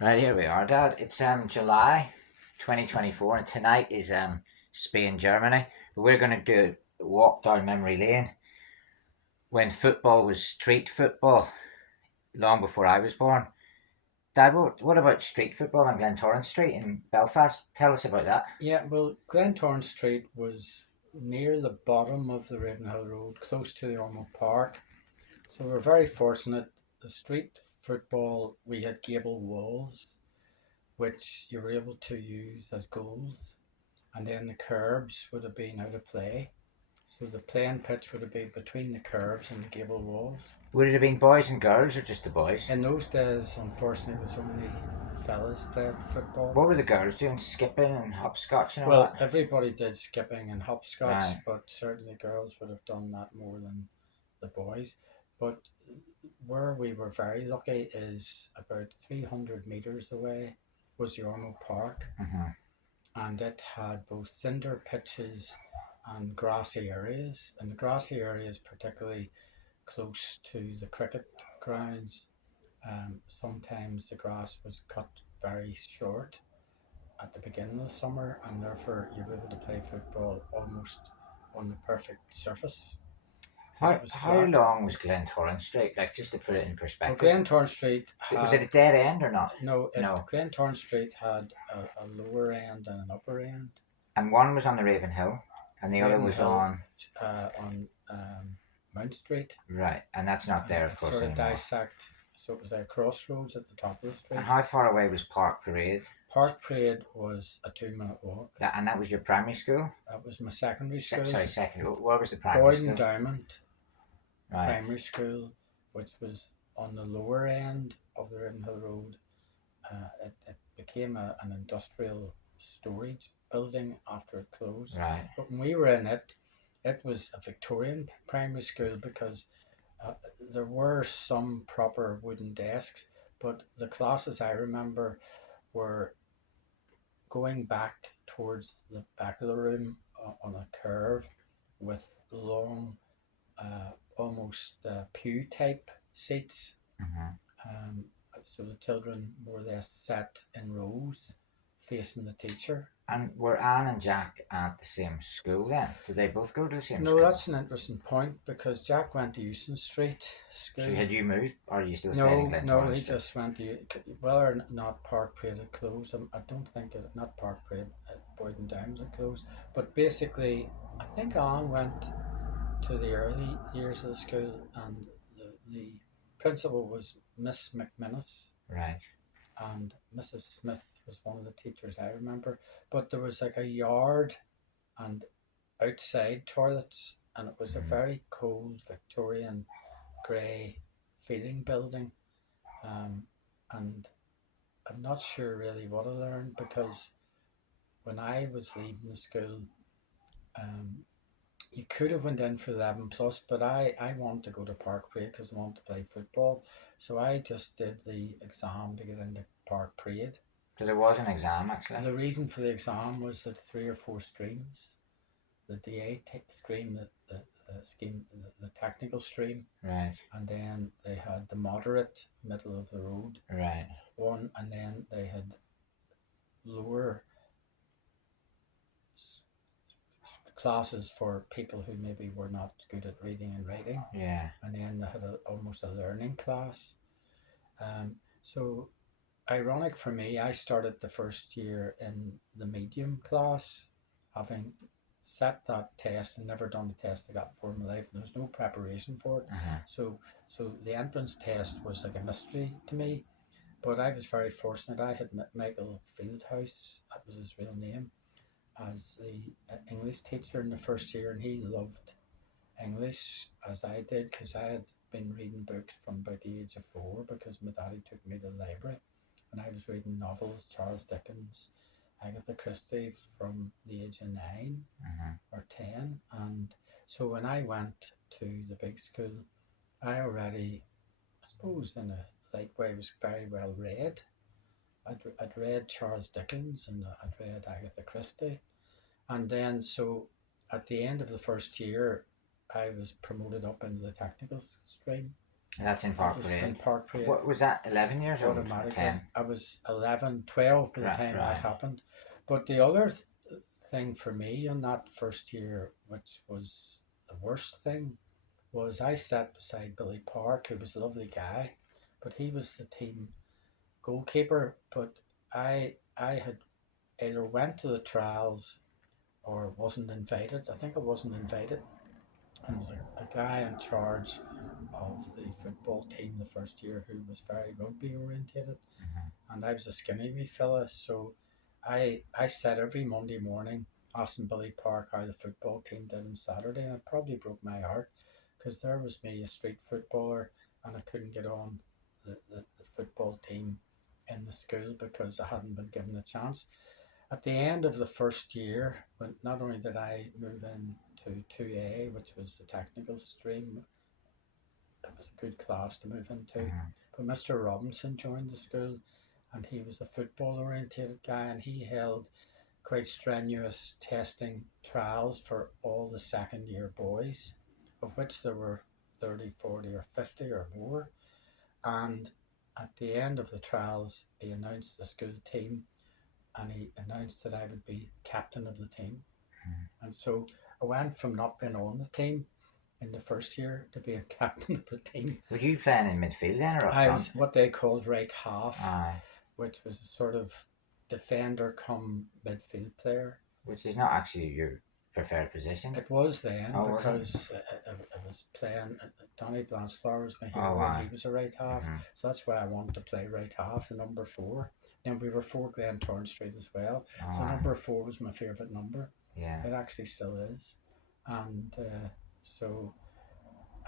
Right, here we are, Dad. It's July 2024, and tonight is Spain Germany. We're going to do a walk down memory lane when football was street football, long before I was born. Dad, what about street football on Glentorrent Street in Belfast? Tell us about that. Yeah, well, Glentorn Street was near the bottom of the Ravenhill Road, close to the Ormeau Park. So we were very fortunate. The street football, we had gable walls, which you were able to use as goals, and then the curbs would have been out of play. So the playing pitch would have been between the curbs and the gable walls. Would it have been boys and girls or just the boys? In those days, unfortunately, it was only fellas played football. What were the girls doing? Skipping and hopscotch and all Well, that? everybody did skipping and hopscotch, Right. but certainly girls would have done that more than the boys. But where we were very lucky is about 300 metres away was the Ormeau Park, Mm-hmm. and it had both cinder pitches and grassy areas. And the grassy areas, particularly close to the cricket grounds, sometimes the grass was cut very short at the beginning of the summer, and therefore you were able to play football almost on the perfect surface because it How was how flat. long was Glentorrent Street? Like, just to put it in Well, perspective, Glentorn Street was it had a dead end or not? no. No. Glentorn Street had a lower end and an upper end. And one was on the Ravenhill, and the other was Ravenhill on on Mount Street, right, and that's not and there, of it course, sort of anymore. dissect. So it was a crossroads at the top of the And street. how far away was Park Parade? Park Parade was a 2 minute walk. And that was your primary school? That was my secondary school. Sorry, second. Where was the primary Boyd and school? Diamond Right, Primary School, which was on the lower end of the Ravenhill Road. It became an industrial storage building after it closed. right. But when we were in it, it was a Victorian primary school because uh, there were some proper wooden desks, but the classes I remember were going back towards the back of the room on a curve with long, almost pew type seats. Hmm. Um, so the children more or less sat in rows facing the teacher. And were Anne and Jack at the same school then? Did they both go to the same No, school? that's an interesting point because Jack went to Euston Street So School. had you moved, or are you still staying in No, no, Glentorrent he Street? just went to whether or not Park Parade had closed. I don't think it, not Park Parade, Boyd and Diamond had closed. But basically, I think Anne went to the early years of the school, and the principal was Miss McMinnis, Right. and Mrs. Smith was one of the teachers I remember. But there was like a yard and outside toilets, and it was a Mm. very cold Victorian grey feeling building. Um, and I'm not sure really what I learned because when I was leaving the school, um, you could have went in for 11 plus, but I wanted to go to Park Parade because I wanted to play football. So I just did the exam to get into Park Parade. So there was an exam And actually. the reason for the exam was that three or four streams, the stream, the scheme, the technical stream, Right. and then they had the moderate, middle of the road Right. one, and then they had lower classes for people who maybe were not good at reading and writing, Yeah. and then they had almost a learning class. So ironic for me, I started the first year in the medium class, having set that test and never done the test I got before in my life. And there was no preparation for it, Uh-huh. so the entrance test was like a mystery to me. But I was very fortunate. I had met Michael Fieldhouse, that was his real name, as the English teacher in the first year, and he loved English as I did because I had been reading books from about the age of 4 because my daddy took me to the library, and I was reading novels, Charles Dickens, Agatha Christie from the age of 9 Uh-huh. or 10. And so when I went to the big school, I already, I suppose, in a like way, was very well read. I'd read Charles Dickens and I'd read Agatha Christie. And then, so at the end of the first year, I was promoted up into the technical stream. That's in It Park was in Parade. Park Parade. What was that? 11 years old or Automatically. 10? I was 11, 12 by the Right, time that right. happened. But the other thing for me in that first year, which was the worst thing, was I sat beside Billy Park, who was a lovely guy, but he was the team goalkeeper. But I had either went to the trials or wasn't invited. I think I wasn't invited. And there was a guy in charge of the football team the first year who was very rugby orientated, and I was a skinny wee fella, so I sat every Monday morning asking Billy Park how the football team did on Saturday, and it probably broke my heart because there was me, a street footballer, and I couldn't get on the football team in the school because I hadn't been given a chance. At the end of the first year, when not only did I move into 2A, which was the technical stream, it was a good class to move into. Mm-hmm. But Mr. Robinson joined the school, and he was a football orientated guy, and he held quite strenuous testing trials for all the second year boys, of which there were 30, 40, or 50 or more. And at the end of the trials, he announced the school team, and he announced that I would be captain of the team. And so I went from not being on the team in the first year to being captain of the team. Were you playing in midfield then or up I front? was what they called right half, Aye. which was a sort of defender come midfield player. Which is not actually your preferred position. It was then Oh, was it? because I was playing. Donny Blanchflower was my Oh, hero, and aye. he was a right half. Mm-hmm. So that's why I wanted to play right half, the number 4. Then we were 4 Glen Torn Street as well. Oh, So aye. number 4 was my favourite number. Yeah. It actually still is. And so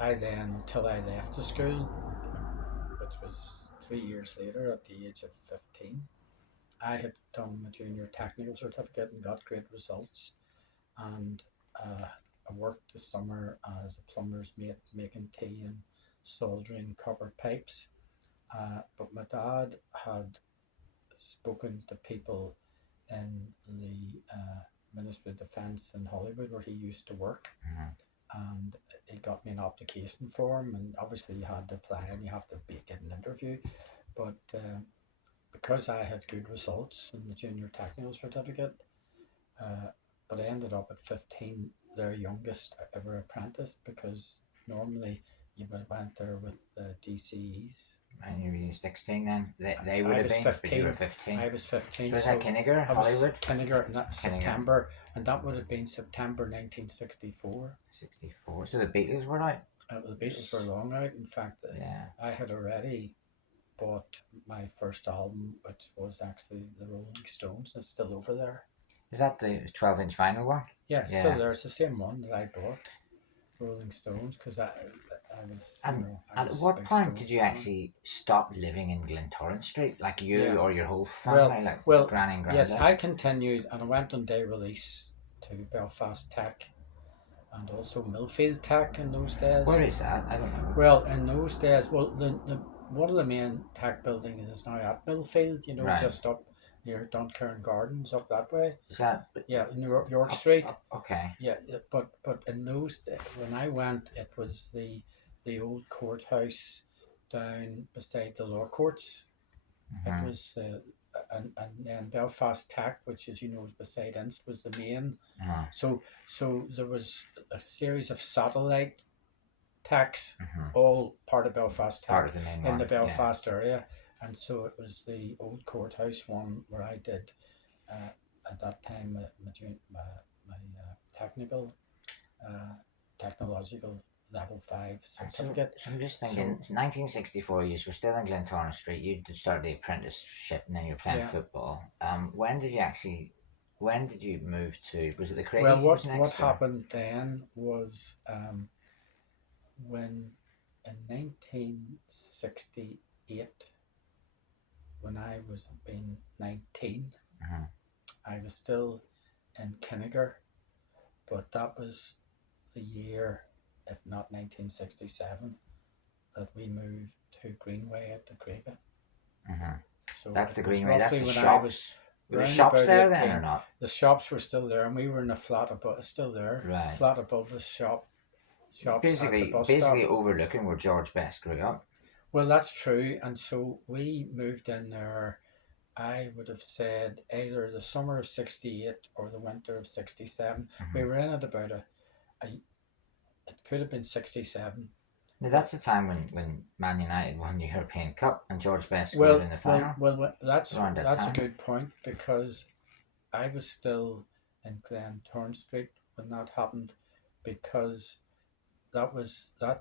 I then, until I left the school, which was 3 years later at the age of 15, I had done my junior technical certificate and got great results. And I worked the summer as a plumber's mate, making tea and soldering copper pipes. But my dad had spoken to people in the Ministry of Defence in Hollywood where he used to work, Mm-hmm. and he got me an application form, and obviously you had to apply and you have to get an interview. But because I had good results in the junior technical certificate, uh, but I ended up at 15, their youngest ever apprentice, because normally you would have went there with the GCEs. And you were 16 then? They would I have was been, 15. but you were 15. I was 15. So is that Kinniger, I was Hollywood? kindergarten, that Kinniger. September, and that would have been September 1964. 64. So the Beatles were out? The Beatles were long out. In fact, Yeah. I had already bought my first album, which was actually the Rolling Stones. It's still over there. Is that the 12-inch vinyl one? Yeah, it's still there. It's the same one that I bought, Rolling Stones, because I was. And I at was a what big point Stones did you fan. actually stop living in Glentorrent Street? Like you Yeah. or your whole family? Like Well, granny and yes, granddad? I continued, and I went on day release to Belfast Tech and also Millfield Tech in those days. Where is that? I don't know. Well, in those days, the one of the main tech buildings is now at Millfield. Right. Just up near Duncairn Gardens, up that way. Is that Yeah, in York Street. okay? Yeah, but in those days, when I went, it was the old courthouse down beside the law courts. It Mm-hmm. was and then Belfast Tech, which as you know is beside Inst, was the main. Uh-huh. So there was a series of satellite techs, Mm-hmm. all part of Belfast Part Tech of the main in one. the Belfast area, and so it was the old courthouse one where I did at that time my technical technological level 5 certificate. So I'm just thinking, it's 1964. You were still in Glentorrent Street. You started the apprenticeship, and then you were playing Yeah. football. When did you actually? When did you move to? Was it the Craigie? Well, was next, what or? happened then was when in 1968, when I was being 19, Mhm. I was still in Kinniger, but that was the year, if not 1967, that we moved to Greenway at the Craigie. Mhm. So That's it the was Greenway. That's roughly the when I was shops. Were the round shops about there then 18. or not? The shops were still there, and we were in a flat above, still there, Right. flat above the shop. shops at the Basically, bus basically stop. overlooking where George Best grew up. Well, that's true. And so we moved in there, I would have said either the summer of 68 or the winter of 67. We Hmm. were in it about a it could have been 67. Now But that's the time when Man United won the European Cup and George Best scored well, in the well, final well, that's around that that's a time. good point because I was still in Glentoran Street when that happened because that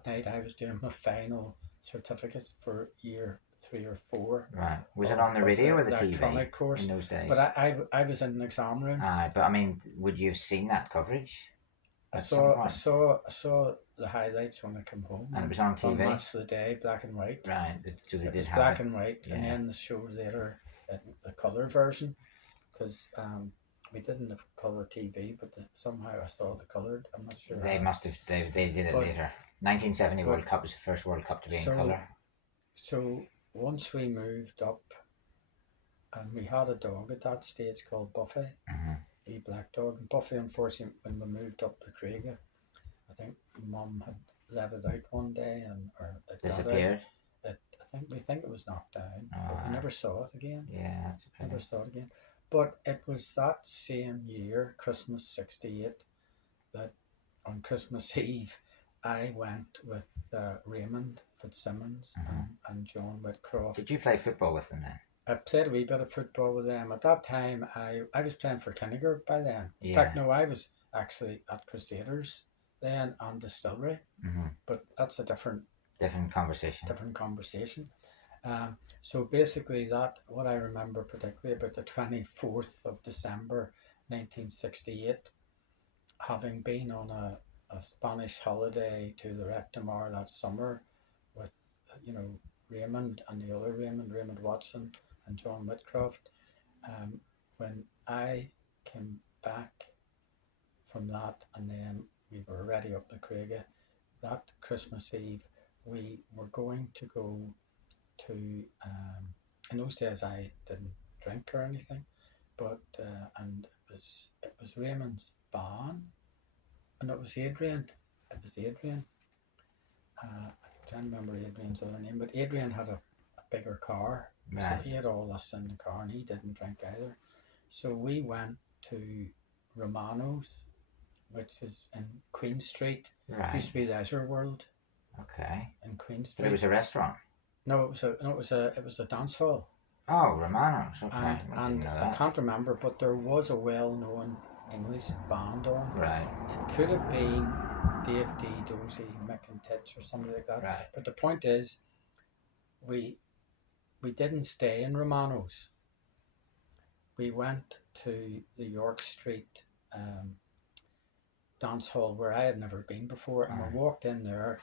night I was doing my final certificates for year 3 or 4 Right. Was it of, on the of radio the or the TV electronic in course. those But days? I was in an exam room. Aye, but I mean, would you have seen that coverage I at some saw I point? saw I saw the highlights when I come home And it was on on TV? Match of the Day, black and white. Right. So they It did was have black it. and white, and Yeah. then the show later, the color version, because we didn't have color TV, but somehow I saw the colored. I'm not sure They how, must have. They did it but later. 1970 but World Cup was the first World Cup to be in so colour. so once we moved up, and we had a dog at that stage called Buffy, Hmm. a black dog, and Buffy, unfortunately, when we moved up to Craigie, I think Mum had let it out one day, and or it got out. Disappeared. We think it was knocked down, but we Uh, never saw it again. yeah, that's a Never pity. saw it again. But it was that same year, Christmas '68, that on Christmas Eve, I went with Raymond Fitzsimmons Hmm. and John Whitcroft. Did you play football with them then? I played a wee bit of football with them. At that time, I was playing for Kinnegard by then. In fact, Yeah. no, I was actually at Crusaders then and Distillery, Hmm. but that's a Different conversation. different conversation. So basically, that what I remember particularly about the 24th of December 1968, having been on a Spanish holiday to the Rectamar that summer with, you know, Raymond and the other Raymond Watson and John Whitcroft. Um, when I came back from that, and then we were already up the Craigie, that Christmas Eve, we were going to go to in those days I didn't drink or anything, but and it was Raymond's van, and it was Adrian. It was Adrian. I can't remember Adrian's other name, but Adrian had a bigger car, so Right. he had all us in the car, and he didn't drink either. So we went to Romano's, which is in Queen Street. Used Right. to be Leisure World Okay. in Queen But it Street. was a restaurant. No, it was a dance hall. Oh, Romano's. Okay. and I didn't and know I that. can't remember, but there was a well-known English band on. Right. It could have been Dave D, Dozy, Mick and Titch or somebody like that. Right. But the point is, we we didn't stay in Romano's. We went to the York Street dance hall where I had never been before, and we Right. walked in there.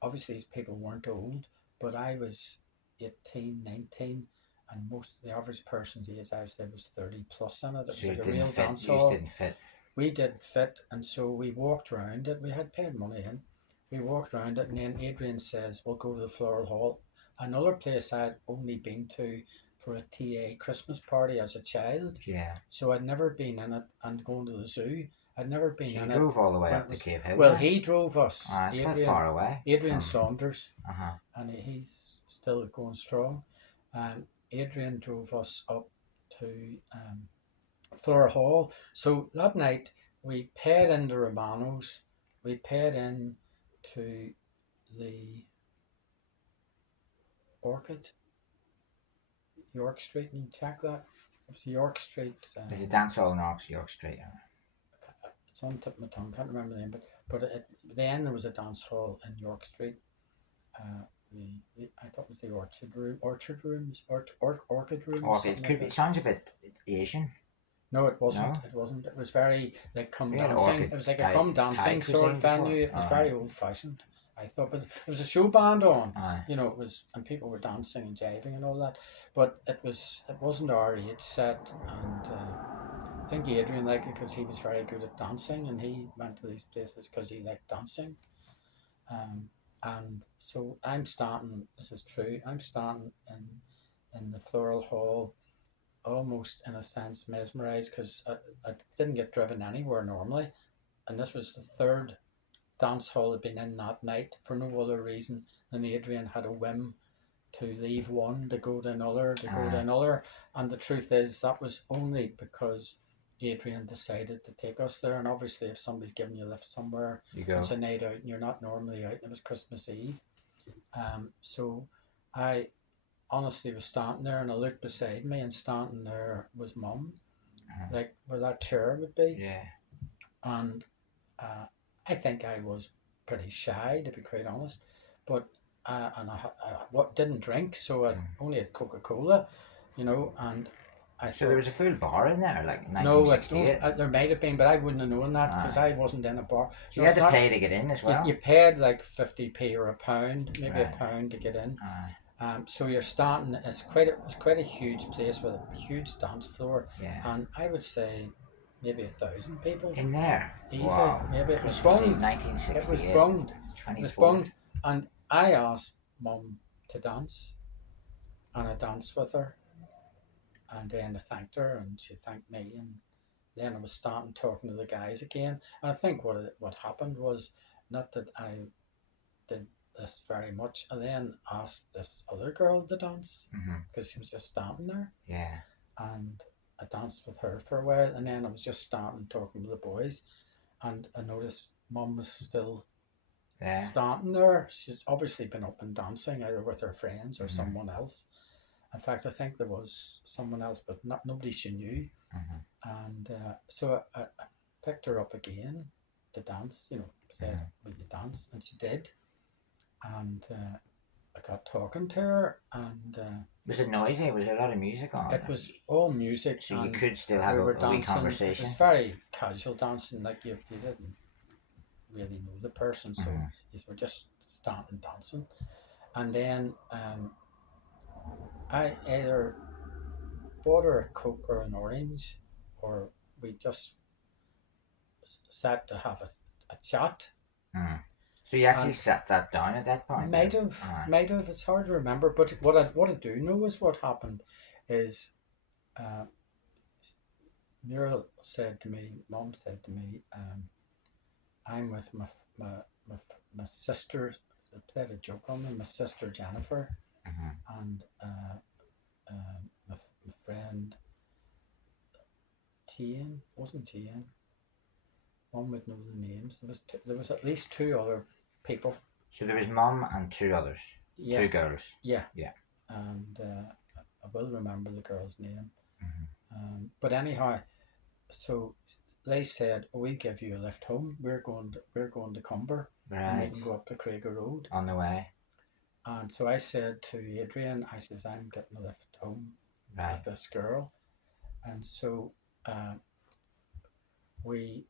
Obviously, these people weren't old, but I was 18, 19, and the average person's age I was there was 30 plus in it. It was So you like a didn't real fit. dance You just hall. didn't fit. We didn't fit, and so we walked around it. We had paid money in. We walked around it, and then Adrian says, "We'll go to the Floral Hall," another place I'd only been to for a TA Christmas party as a child. Yeah. So I'd never been in it, and going to the zoo. I'd never been So you in it drove all the way when up it to was. Cave Hill Well, then? he drove us, Ah, it's quite Adrian. far away Adrian from. Saunders, Uh huh. and he's still going strong. And Adrian drove us up to Flower Hall. So that night we paid into Romano's. We paid in to the Orchid, York Street. And you check that. It was York Street. There's a dance hall in York Street. It's on the tip of my tongue. Can't remember the name, but then there was a dance hall in York Street. Uh, I thought it was the Orchard Rooms, Orchid Rooms, Or something it like could be. that. It sounds a bit Asian. No, it wasn't. No. It wasn't. It was very like come We had dancing. orchid It was like a Thai, come Thai dancing sort cuisine of before. venue. It was All very right. old fashioned. I thought, but there was a show band on. Aye. You know, it was, and people were dancing and jiving and all that. But it wasn't our age set, and I think Adrian liked it because he was very good at dancing, and he went to these places because he liked dancing. Um, and so I'm starting. This is true. I'm starting in the Floral Hall, almost in a sense mesmerized because I didn't get driven anywhere normally, and this was the third dance hall had been in that night for no other reason than Adrian had a whim to leave one to go to another, to go to Aye. another. And the truth is, that was only because Adrian decided to take us there. And obviously, if somebody's giving you a lift somewhere, You go. it's a night out and you're not normally out, and it was Christmas Eve. So I honestly was standing there, and I looked beside me, and standing there was Mum, like where that chair would be. Yeah. And I think I was pretty shy, to be quite honest. But and what didn't drink, so I only had Coca-Cola, and I So there thought, was a full bar in there, like no, 1968. there might have been, but I wouldn't have known that because Aye. I wasn't in a bar. So No, you had it's to not. pay to get in as You well. paid like 50p or a pound, maybe Right. a pound to get in. Aye. So you're starting. It's quite a huge place with a huge dance floor, Yeah. and I would say maybe 1,000 people In there. easy. Wow. Maybe it was Christmas Eve, bunged. It was 1968. bunged. It was 24th. bunged, and I asked Mum to dance, and I danced with her, and then I thanked her, and she thanked me, and then I was starting talking to the guys again, and I think what happened was not that I did this very much. I then asked this other girl to dance because she was just standing there, Yeah. and I danced with her for a while, and then I was just starting talking to the boys, and I noticed Mum was still Yeah. standing there. She's obviously been up and dancing either with her friends or someone else. In fact, I think there was someone else, but nobody she knew. And so I picked her up again to dance. Said, "Will you dance?" And she did. And I got talking to her, and Was it noisy? Was there a lot of music on? it was all music. So you and could still have we a were wee dancing. It conversation. was very casual dancing, like you didn't really know the person, so you were just starting dancing. And then I either bought her a Coke or an orange, or we just sat to have a chat. So you actually sat that down at that point? Might have. It's hard to remember, but what I do know is what happened is Muriel said to me, Mum said to me, I'm with my sister. I played a joke on me, my sister Jennifer, and my friend Jane. Wasn't Jane? One would know the names. There was at least two other people. So there was Mum and two others. Yeah. Two girls. Yeah. Yeah. And I will remember the girl's name. But anyhow, so they said, "We'll give you a lift home. We're going to Cumber, and we can go up to Craiger Road on the way." And so I said to Adrian, I says, "I'm getting a lift home with this girl," and so we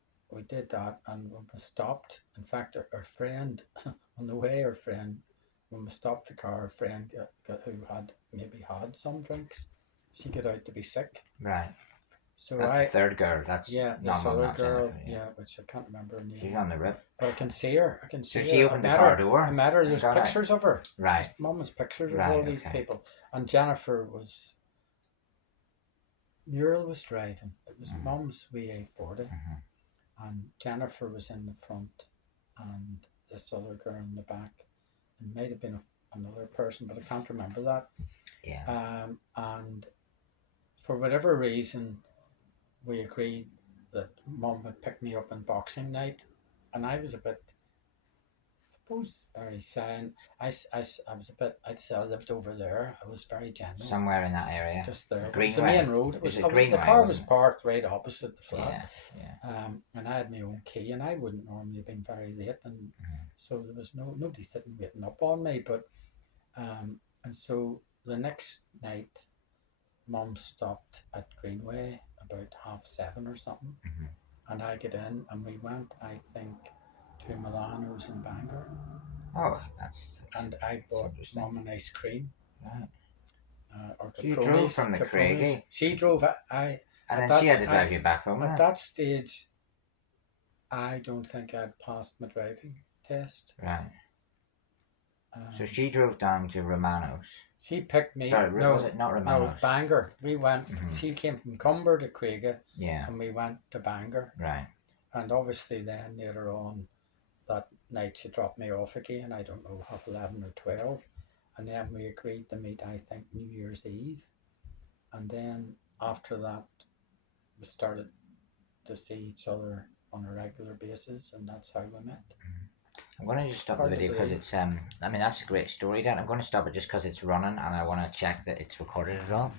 did that, and when we stopped, in fact, our friend on the way, when we stopped the car, our friend who had maybe had some drinks, she got out to be sick. Right. So that's the third girl. That's this other girl, which I can't remember her name. She's on the rip. But I can see her. So she opened the car door. I met her. There's pictures of her. Right. Mum has pictures of all these people, and Jennifer was. Muriel was driving. It was Mum's VA40, and Jennifer was in the front, and this other girl in the back. It might have been another person, but I can't remember that. Yeah. And for whatever reason, we agreed that Mum would pick me up on Boxing Night, and I was a bit, I suppose, very shy. And I was a bit, I'd say I lived over there. I was very gentle. Somewhere in that area. Just there. Greenway. It was the main road. It was the car was parked right opposite the flat. Yeah. And I had my own key, and I wouldn't normally have been very late, and so there was nobody sitting waiting up on me. But and so the next night, Mum stopped at Greenway about 7:30 or something, and I get in, and we went, I think, to Milano's in Bangor. Oh, that's and I bought Mum an ice cream. Right. Or so you drove from the Craigie. She drove. And then she had to drive you back home. At that stage, I don't think I'd passed my driving test. Right. So she drove down to Romano's. She picked me. Sorry, was it not Romano's? No, Bangor. We went. She came from Cumber to Craigie. Yeah. And we went to Bangor. Right. And obviously, then later on, that night she dropped me off again. I don't know, half 11 or 12, and then we agreed to meet. I think New Year's Eve, and then after that we started to see each other on a regular basis, and that's how we met. I'm going to just stop the Hard to video because believe. it's I mean that's a great story, Dan. I'm going to stop it just because it's running and I want to check that it's recorded at all.